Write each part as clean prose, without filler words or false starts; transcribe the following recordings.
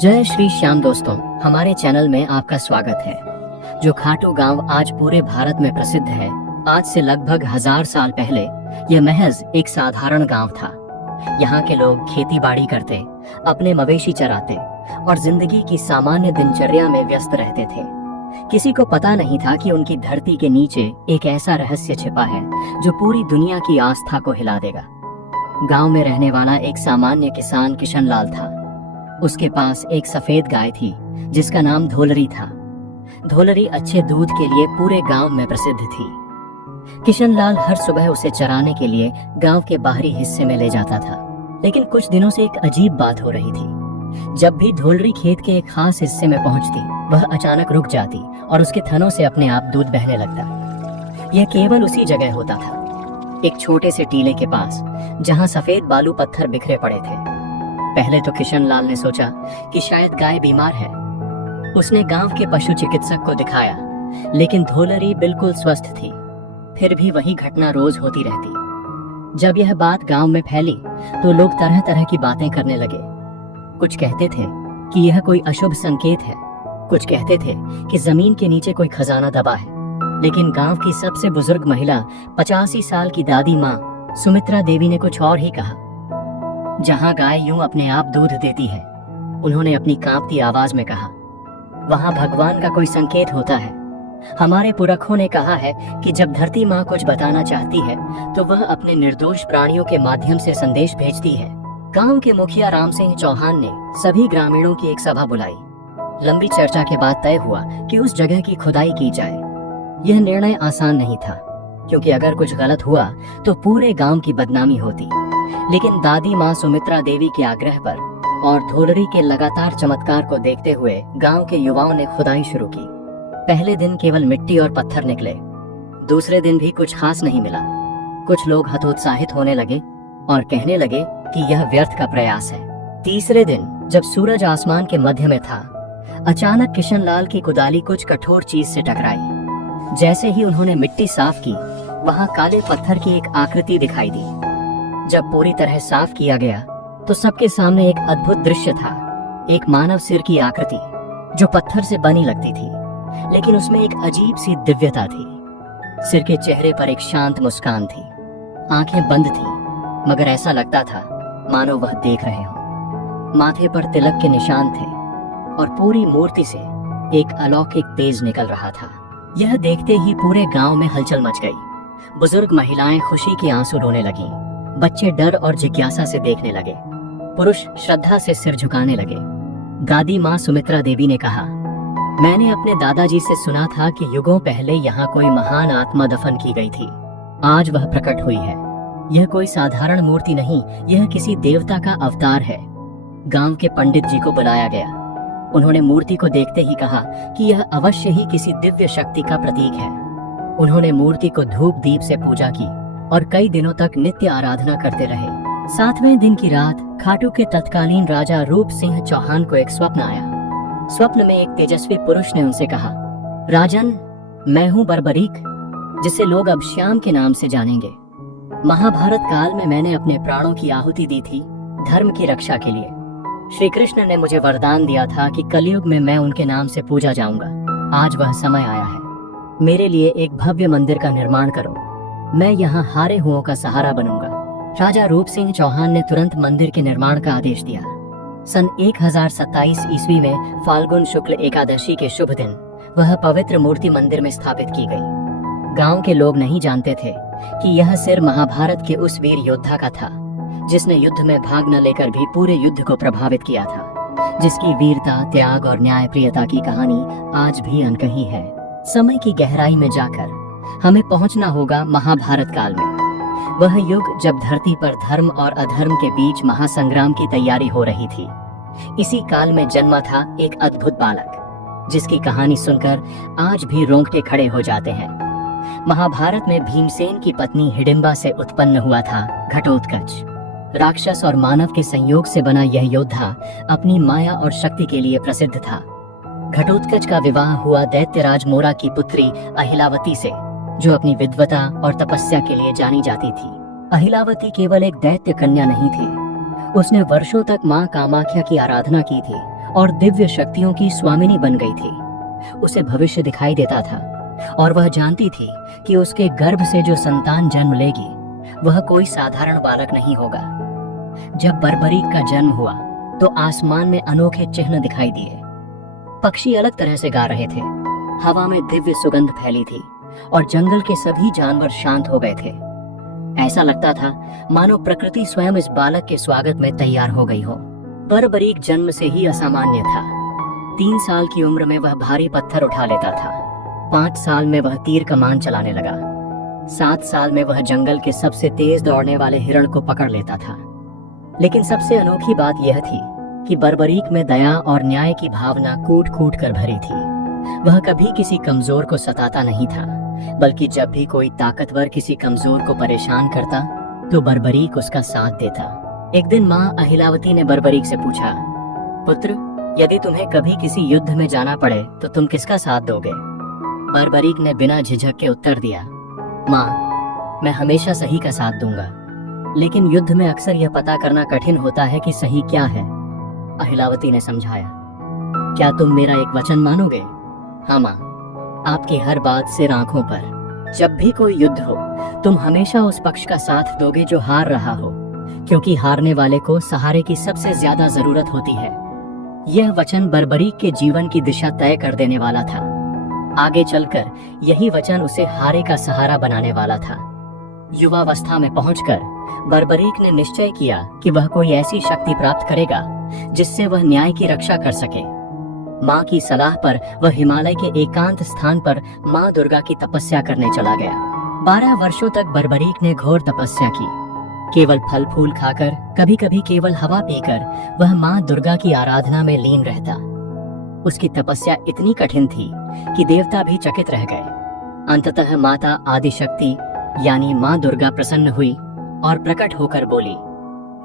जय श्री श्याम दोस्तों, हमारे चैनल में आपका स्वागत है। जो खाटू गांव आज पूरे भारत में प्रसिद्ध है, आज से लगभग 1000 साल पहले यह महज एक साधारण गांव था। यहाँ के लोग खेती बाड़ी करते, अपने मवेशी चराते और जिंदगी की सामान्य दिनचर्या में व्यस्त रहते थे। किसी को पता नहीं था कि उनकी धरती के नीचे एक ऐसा रहस्य छिपा है जो पूरी दुनिया की आस्था को हिला देगा। गांव में रहने वाला एक सामान्य किसान किशन लाल था। उसके पास एक सफेद गाय थी जिसका नाम धोलरी था। धोलरी अच्छे दूध के लिए पूरे गांव में प्रसिद्ध थी। किशन लाल हर सुबह उसे चराने के लिए गांव के बाहरी हिस्से में ले जाता था। लेकिन कुछ दिनों से एक अजीब बात हो रही थी। जब भी धोलरी खेत के एक खास हिस्से में पहुंचती, वह अचानक रुक जाती और उसके थनों से अपने आप दूध बहने लगता। यह केवल उसी जगह होता था, एक छोटे से टीले के पास, जहां सफेद बालू पत्थर बिखरे पड़े थे। पहले तो किशन लाल ने सोचा कि शायद गाय बीमार है। उसने गांव के पशु चिकित्सक को दिखाया, लेकिन धोलरी बिल्कुल स्वस्थ थी। फिर भी वही घटना रोज होती रहती। जब यह बात गांव में फैली तो लोग तरह तरह की बातें करने लगे। कुछ कहते थे कि यह कोई अशुभ संकेत है, कुछ कहते थे कि जमीन के नीचे कोई खजाना दबा है। लेकिन गांव की सबसे बुजुर्ग महिला 85 साल की दादी माँ सुमित्रा देवी ने कुछ और ही कहा। जहां गाय यूं अपने आप दूध देती है, उन्होंने अपनी कांपती आवाज में कहा, वहां भगवान का कोई संकेत होता है। हमारे पुरखों ने कहा है कि जब धरती माँ कुछ बताना चाहती है तो वह अपने निर्दोष प्राणियों के माध्यम से संदेश भेजती है। गांव के मुखिया राम सिंह चौहान ने सभी ग्रामीणों की एक सभा बुलाई। लंबी चर्चा के बाद तय हुआ कि उस जगह की खुदाई की जाए। यह निर्णय आसान नहीं था, क्योंकि अगर कुछ गलत हुआ तो पूरे गांव की बदनामी होती। लेकिन दादी माँ सुमित्रा देवी के आग्रह पर और धोलरी के लगातार चमत्कार को देखते हुए गांव के युवाओं ने खुदाई शुरू की। पहले दिन केवल मिट्टी और पत्थर निकले। दूसरे दिन भी कुछ खास नहीं मिला। कुछ लोग हतोत्साहित होने लगे और कहने लगे कि यह व्यर्थ का प्रयास है। तीसरे दिन जब सूरज आसमान के मध्य में था, अचानक किशन लाल की कुदाली कुछ कठोर चीज से टकराई। जैसे ही उन्होंने मिट्टी साफ की, वहां काले पत्थर की एक आकृति दिखाई दी। जब पूरी तरह साफ किया गया तो सबके सामने एक अद्भुत दृश्य था। एक मानव सिर की आकृति जो पत्थर से बनी लगती थी, लेकिन उसमें एक अजीब सी दिव्यता थी। सिर के चेहरे पर एक शांत मुस्कान थी। आंखें बंद थीं, मगर ऐसा लगता था मानो वह देख रहे हों। माथे पर तिलक के निशान थे और पूरी मूर्ति से एक अलौकिक तेज निकल रहा था। यह देखते ही पूरे गांव में हलचल मच गई। बुजुर्ग महिलाएं खुशी के आंसू रोने लगीं। बच्चे डर और जिज्ञासा से देखने लगे। पुरुष श्रद्धा से सिर झुकाने लगे। दादी माँ सुमित्रा देवी ने कहा, मैंने अपने दादाजी से सुना था कि युगों पहले यहाँ कोई महान आत्मा दफन की गई थी। आज वह प्रकट हुई है। यह कोई साधारण मूर्ति नहीं, यह किसी देवता का अवतार है। गांव के पंडित जी को बुलाया गया। उन्होंने मूर्ति को देखते ही कहा कि यह अवश्य ही किसी दिव्य शक्ति का प्रतीक है। उन्होंने मूर्ति को धूप दीप से पूजा की और कई दिनों तक नित्य आराधना करते रहे। 7वें दिन की रात खाटू के तत्कालीन राजा रूप सिंह चौहान को एक स्वप्न आया। स्वप्न में एक तेजस्वी पुरुष ने उनसे कहा, राजन, मैं हूँ बर्बरीक, जिसे लोग अब श्याम के नाम से जानेंगे। महाभारत काल में मैंने अपने प्राणों की आहुति दी थी धर्म की रक्षा के लिए। श्री कृष्ण ने मुझे वरदान दिया था कि कलयुग में मैं उनके नाम से पूजा जाऊंगा। आज वह समय आया है। मेरे लिए एक भव्य मंदिर का निर्माण करो। मैं यहाँ हारे हुओं का सहारा बनूंगा। राजा रूप सिंह चौहान ने तुरंत मंदिर के निर्माण का आदेश दिया। सन 1027 ईस्वी में फाल्गुन शुक्ल एकादशी के शुभ दिन वह पवित्र मूर्ति मंदिर में स्थापित की गई। गांव के लोग नहीं जानते थे कि यह सिर महाभारत के उस वीर योद्धा का था, जिसने युद्ध में भाग न लेकर भी पूरे युद्ध को प्रभावित किया था, जिसकी वीरता, त्याग और न्यायप्रियता की कहानी आज भी अनकही है। समय की गहराई में जाकर हमें पहुंचना होगा महाभारत काल में। वह युग जब धरती पर धर्म और अधर्म के बीच महासंग्राम की तैयारी हो रही थी। इसी काल में जन्मा था एक अद्भुत बालक, जिसकी कहानी सुनकर आज भी रोंगटे खड़े हो जाते हैं। महाभारत में भीमसेन की पत्नी हिडिंबा से उत्पन्न हुआ था घटोत्कच। राक्षस और मानव के संयोग से बना यह योद्धा अपनी माया और शक्ति के लिए प्रसिद्ध था। घटोत्कच का विवाह हुआ दैत्यराज मोरा की पुत्री अहिलावती से, जो अपनी विद्वता और तपस्या के लिए जानी जाती थी। अहिलावती केवल एक दैत्य कन्या नहीं थी, उसने वर्षों तक मां कामाख्या की आराधना की थी और दिव्य शक्तियों की स्वामिनी बन गई थी। उसे भविष्य दिखाई देता था और वह जानती थी कि उसके गर्भ से जो संतान जन्म लेगी वह कोई साधारण बालक नहीं होगा। जब बर्बरीक का जन्म हुआ तो आसमान में अनोखे चिन्ह दिखाई दिए। पक्षी अलग तरह से गा रहे थे, हवा में दिव्य सुगंध फैली थी और जंगल के सभी जानवर शांत हो गए थे। ऐसा लगता था मानो प्रकृति स्वयं इस बालक के स्वागत में तैयार हो गई हो। बर्बरीक जन्म से ही असामान्य था। 3 साल की उम्र में वह भारी पत्थर उठा लेता था। 5 साल में वह तीर कमान चलाने लगा। 7 साल में वह जंगल के सबसे तेज दौड़ने वाले हिरण को पकड़ लेता था। लेकिन सबसे अनोखी बात यह थी कि बर्बरीक में दया और न्याय की भावना कूट कूट कर भरी थी। वह कभी किसी कमजोर को सताता नहीं था, बल्कि जब भी कोई ताकतवर किसी कमजोर को परेशान करता तो बर्बरीक उसका साथ देता। एक दिन माँ अहिलावती ने बर्बरीक से पूछा, पुत्र, यदि तुम्हें कभी किसी युद्ध में जाना पड़े तो तुम किसका साथ दोगे? बर्बरीक ने बिना झिझक के उत्तर दिया, माँ, मैं हमेशा सही का साथ दूंगा, लेकिन युद्ध में अक्सर यह पता करना कठिन होता है कि सही क्या है। अहिलावती ने समझाया, क्या तुम मेरा एक वचन मानोगे? हाँ माँ, आपकी हर बात से आंखों पर। जब भी कोई युद्ध हो तुम हमेशा उस पक्ष का साथ दोगे जो हार रहा हो, क्योंकि हारने वाले को सहारे की सबसे ज्यादा जरूरत होती है। यह वचन बर्बरीक के जीवन की दिशा तय कर देने वाला था। आगे चलकर यही वचन उसे हारे का सहारा बनाने वाला था। युवावस्था में पहुंचकर बर्बरीक ने निश्चय किया कि वह कोई ऐसी शक्ति प्राप्त करेगा जिससे वह न्याय की रक्षा कर सके। माँ की सलाह पर वह हिमालय के एकांत स्थान पर माँ दुर्गा की तपस्या करने चला गया। 12 वर्षों तक बर्बरीक ने घोर तपस्या की। केवल फल फूल खाकर, कभी कभी केवल हवा पीकर वह माँ दुर्गा की आराधना में लीन रहता। उसकी तपस्या इतनी कठिन थी कि देवता भी चकित रह गए। अंततः माता आदिशक्ति यानी माँ दुर्गा प्रसन्न हुई और प्रकट होकर बोली,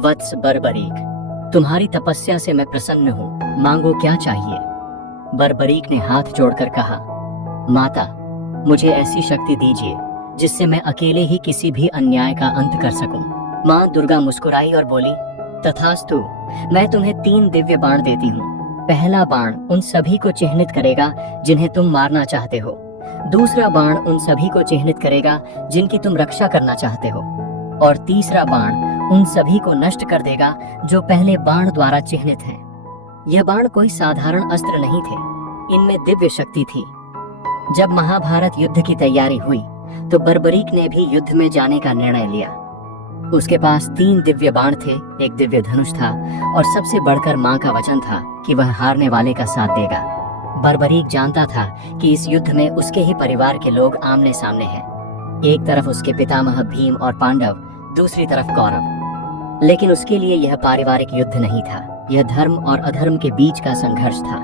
वत्स बर्बरीक, तुम्हारी तपस्या से मैं प्रसन्न हूँ, मांगो क्या चाहिए? बर्बरीक ने हाथ जोड़कर कहा, माता, मुझे ऐसी शक्ति दीजिए जिससे मैं अकेले ही किसी भी अन्याय का अंत कर सकूं। माँ दुर्गा मुस्कुराई और बोली, तथास्तु, मैं तुम्हें 3 दिव्य बाण देती हूँ। पहला बाण उन सभी को चिह्नित करेगा जिन्हें तुम मारना चाहते हो। दूसरा बाण उन सभी को चिह्नित करेगा जिनकी तुम रक्षा करना चाहते हो। और तीसरा बाण उन सभी को नष्ट कर देगा जो पहले बाण द्वारा चिह्नित हैं। यह बाण कोई साधारण अस्त्र नहीं थे, इनमें दिव्य शक्ति थी। जब महाभारत युद्ध की तैयारी हुई तो बर्बरीक ने भी युद्ध में जाने का निर्णय लिया। उसके पास 3 दिव्य बाण थे, एक दिव्य धनुष था और सबसे बढ़कर माँ का वचन था कि वह हारने वाले का साथ देगा। बर्बरीक जानता था कि इस युद्ध में उसके ही परिवार के लोग आमने सामने हैं। एक तरफ उसके पितामह भीम और पांडव, दूसरी तरफ कौरव। लेकिन उसके लिए यह पारिवारिक युद्ध नहीं था, यह धर्म और अधर्म के बीच का संघर्ष था।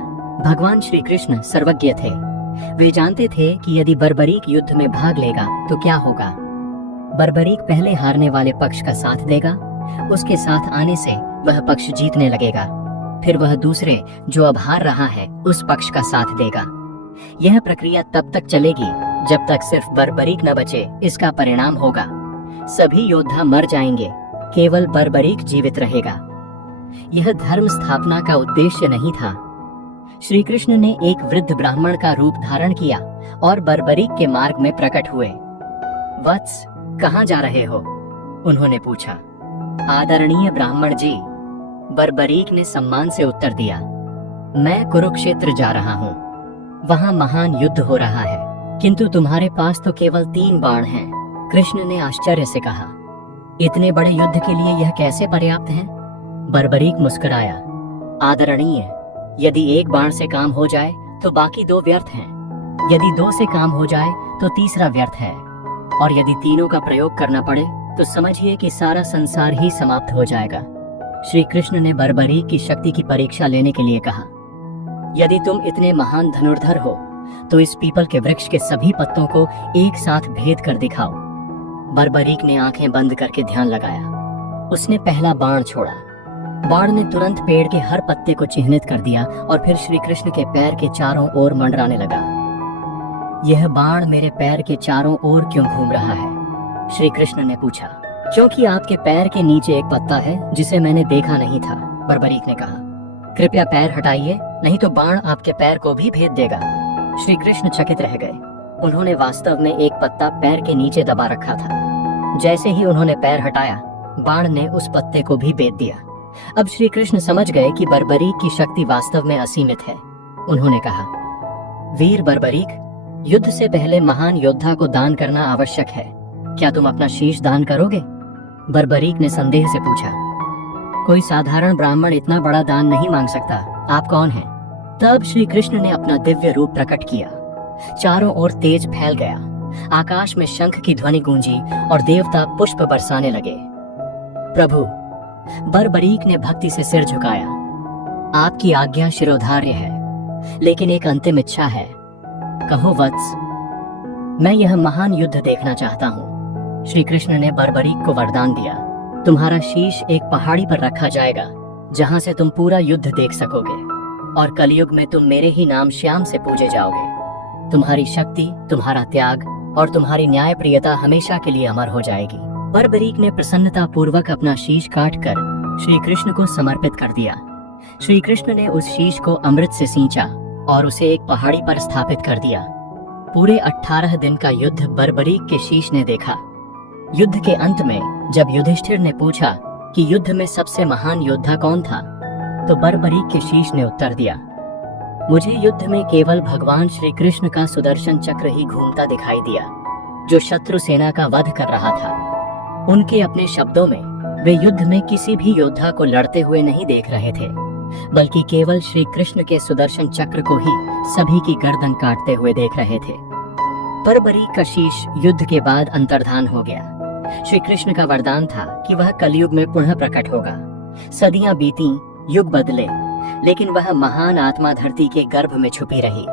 भगवान श्री कृष्ण सर्वज्ञ थे। वे जानते थे कि यदि बर्बरीक युद्ध में भाग लेगा तो क्या होगा। बर्बरीक पहले हारने वाले पक्ष का साथ देगा, उसके साथ आने से वह पक्ष जीतने लगेगा। फिर वह दूसरे, जो अब हार रहा है, उस पक्ष का साथ देगा। यह प्रक्रिया तब तक चलेगी जब तक सिर्फ बर्बरीक न बचे। इसका परिणाम होगा सभी योद्धा मर जाएंगे, केवल बर्बरीक जीवित रहेगा। यह धर्म स्थापना का उद्देश्य नहीं था। श्री कृष्ण ने एक वृद्ध ब्राह्मण का रूप धारण किया और बर्बरीक के मार्ग में प्रकट हुए। वत्स, कहाँ जा रहे हो? उन्होंने पूछा। आदरणीय ब्राह्मण जी, बर्बरीक ने सम्मान से उत्तर दिया, मैं कुरुक्षेत्र जा रहा हूँ। वहाँ महान युद्ध हो रहा है, किंतु तुम्हारे पास तो केवल 3 बाण हैं। कृष्ण ने आश्चर्य से कहा, इतने बड़े युद्ध के लिए यह कैसे पर्याप्त है? बर्बरीक मुस्कुराया, आदरणीय, यदि 1 बाण से काम हो जाए तो बाकी 2 व्यर्थ हैं। यदि 2 से काम हो जाए तो तीसरा व्यर्थ है, और यदि तीनों का प्रयोग करना पड़े तो समझिए कि सारा संसार ही समाप्त हो जाएगा। श्री कृष्ण ने बर्बरीक की शक्ति की परीक्षा लेने के लिए कहा, यदि तुम इतने महान धनुर्धर हो तो इस पीपल के वृक्ष के सभी पत्तों को एक साथ भेद कर दिखाओ। बर्बरीक ने आंखें बंद करके ध्यान लगाया। उसने पहला बाण छोड़ा। बाण ने तुरंत पेड़ के हर पत्ते को चिह्नित कर दिया और फिर श्री कृष्ण के पैर के चारों ओर मंडराने लगा। यह बाण मेरे पैर के चारों ओर क्यों घूम रहा है? श्री कृष्ण ने पूछा। क्योंकि आपके पैर के नीचे एक पत्ता है जिसे मैंने देखा नहीं था, बर्बरीक ने कहा। कृपया पैर हटाइए, नहीं तो बाण आपके पैर को भी भेद देगा। श्री कृष्ण चकित रह गए। उन्होंने वास्तव में एक पत्ता पैर के नीचे दबा रखा था। जैसे ही उन्होंने पैर हटाया, बाण ने उस पत्ते को भी भेद दिया। अब श्री कृष्ण समझ गए कि बर्बरीक की शक्ति वास्तव में असीमित है। उन्होंने कहा, वीर बर्बरीक, युद्ध से पहले महान योद्धा को दान करना आवश्यक है। क्या तुम अपना शीश दान करोगे? बर्बरीक ने संदेह से पूछा। कोई साधारण ब्राह्मण इतना बड़ा दान नहीं मांग सकता। आप कौन हैं? तब श्री कृष्ण ने अपना दिव्य रूप प्रकट किया। चारों ओर तेज फैल गया। आकाश में शंख की ध्वनि गूंजी और देवता पुष्प बरसाने लगे। प्रभु, बर्बरीक ने भक्ति से सिर झुकाया। आपकी आज्ञा शिरोधार्य है, लेकिन एक अंतिम इच्छा है। कहो वत्स। मैं यह महान युद्ध देखना चाहता हूँ। श्री कृष्ण ने बर्बरीक को वरदान दिया, तुम्हारा शीश एक पहाड़ी पर रखा जाएगा, जहाँ से तुम पूरा युद्ध देख सकोगे, और कलयुग में तुम मेरे ही नाम श्याम से पूजे जाओगे। तुम्हारी शक्ति, तुम्हारा त्याग और तुम्हारी न्यायप्रियता हमेशा के लिए अमर हो जाएगी। बर्बरीक ने प्रसन्नता पूर्वक अपना शीश काटकर श्री कृष्ण को समर्पित कर दिया। श्री कृष्ण ने उस शीश को अमृत से सींचा और उसे एक पहाड़ी पर स्थापित कर दिया। पूरे 18 दिन का युद्ध बर्बरीक के शीश ने देखा। युद्ध के अंत में जब युधिष्ठिर ने पूछा कि युद्ध में सबसे महान योद्धा कौन था, तो बर्बरीक के शीश ने उत्तर दिया, मुझे युद्ध में केवल भगवान श्री कृष्ण का सुदर्शन चक्र ही घूमता दिखाई दिया, जो शत्रु सेना का वध कर रहा था। उनके अपने शब्दों में, वे युद्ध में किसी भी योद्धा को लड़ते हुए नहीं देख रहे थे, बल्कि केवल श्री कृष्ण के सुदर्शन चक्र को ही सभी की गर्दन काटते हुए देख रहे थे। बर्बरीक का शीश युद्ध के बाद अंतर्धान हो गया। श्री कृष्ण का वरदान था कि वह कलयुग में पुनः प्रकट होगा। सदियां बीती, युग बदले, लेकिन वह महान आत्मा धरती के गर्भ में छुपी रही,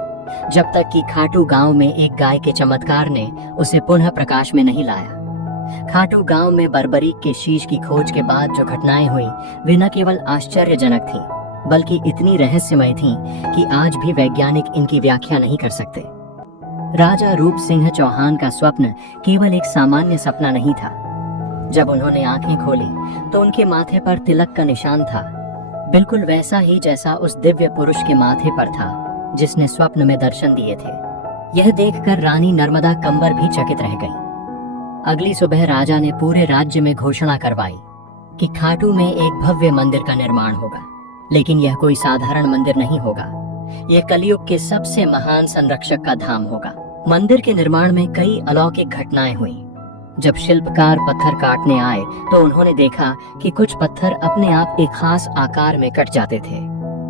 जब तक कि खाटू गांव में एक गाय के चमत्कार ने उसे पुनः प्रकाश में नहीं लाया। खाटू गांव में बर्बरीक के शीश की खोज के बाद जो घटनाएं हुई, वे न केवल आश्चर्यजनक थीं, बल्कि इतनी रहस्यमय थीं कि आज भी वैज्ञानिक इनकी व्याख्या नहीं कर सकते। राजा रूप सिंह चौहान का स्वप्न केवल एक सामान्य सपना नहीं था। जब उन्होंने आंखें खोली तो उनके माथे पर तिलक का निशान था, बिल्कुल वैसा ही जैसा उस दिव्य पुरुष के माथे पर था जिसने स्वप्न में दर्शन दिए थे। यह देखकर रानी नर्मदा कंवर भी चकित रह गई। अगली सुबह राजा ने पूरे राज्य में घोषणा करवाई कि खाटू में एक भव्य मंदिर का निर्माण होगा, लेकिन यह कोई साधारण मंदिर नहीं होगा। यह कलयुग के सबसे महान संरक्षक का धाम होगा। मंदिर के निर्माण में कई अलौकिक घटनाएं हुई। जब शिल्पकार पत्थर काटने आए तो उन्होंने देखा कि कुछ पत्थर अपने आप एक खास आकार में कट जाते थे।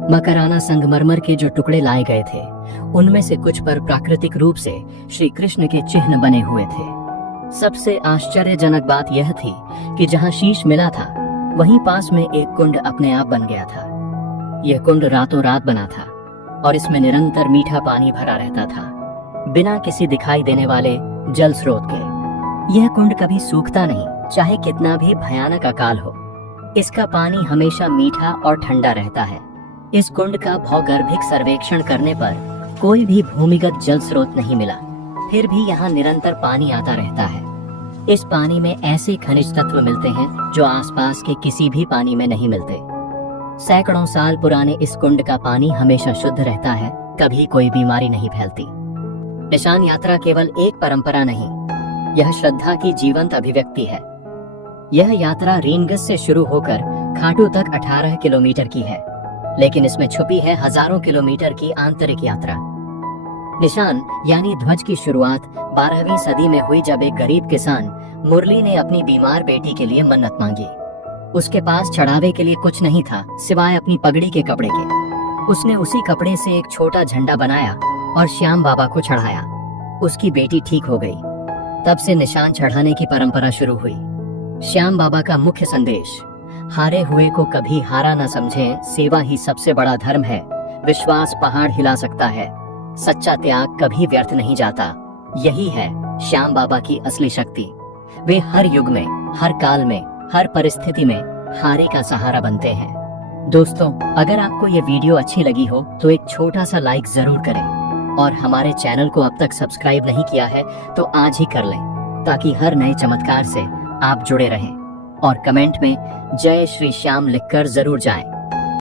मकराना संगमरमर के जो टुकड़े लाए गए थे, उनमें से कुछ पर प्राकृतिक रूप से श्री कृष्ण के चिन्ह बने हुए थे। सबसे आश्चर्यजनक बात यह थी कि जहाँ शीश मिला था, वहीं पास में एक कुंड अपने आप बन गया था। यह कुंड रातों रात बना था और इसमें निरंतर मीठा पानी भरा रहता था, बिना किसी दिखाई देने वाले जल स्रोत के। यह कुंड कभी सूखता नहीं, चाहे कितना भी भयानक अकाल हो। इसका पानी हमेशा मीठा और ठंडा रहता है। इस कुंड का भौगर्भिक सर्वेक्षण करने पर कोई भी भूमिगत जल स्रोत नहीं मिला, फिर भी यहाँ निरंतर पानी आता रहता है। इस पानी में ऐसे खनिज तत्व मिलते हैं जो आसपास के किसी भी पानी में नहीं मिलते। सैकड़ों साल पुराने इस कुंड का पानी हमेशा शुद्ध रहता है, कभी कोई बीमारी नहीं फैलती। निशान यात्रा केवल एक परंपरा नहीं, यह श्रद्धा की जीवंत अभिव्यक्ति है। यह यात्रा रीनगस से शुरू होकर खाटू तक 18 किलोमीटर की है, लेकिन इसमें छुपी है हजारों किलोमीटर की आंतरिक यात्रा। निशान यानी ध्वज की शुरुआत 12वीं सदी में हुई, जब एक गरीब किसान मुरली ने अपनी बीमार बेटी के लिए मन्नत मांगी। उसके पास चढ़ावे के लिए कुछ नहीं था सिवाय अपनी पगड़ी के कपड़े के। उसने उसी कपड़े से एक छोटा झंडा बनाया और श्याम बाबा को चढ़ाया। उसकी बेटी ठीक हो गई। तब से निशान चढ़ाने की परंपरा शुरू हुई। श्याम बाबा का मुख्य संदेश, हारे हुए को कभी हारा न समझें, सेवा ही सबसे बड़ा धर्म है, विश्वास पहाड़ हिला सकता है, सच्चा त्याग कभी व्यर्थ नहीं जाता। यही है श्याम बाबा की असली शक्ति। वे हर युग में, हर काल में, हर परिस्थिति में हारे का सहारा बनते हैं। दोस्तों, अगर आपको ये वीडियो अच्छी लगी हो तो एक छोटा सा लाइक जरूर करें, और हमारे चैनल को अब तक सब्सक्राइब नहीं किया है तो आज ही कर लें, ताकि हर नए चमत्कार से आप जुड़े रहें। और कमेंट में जय श्री श्याम लिखकर जरूर जाएं।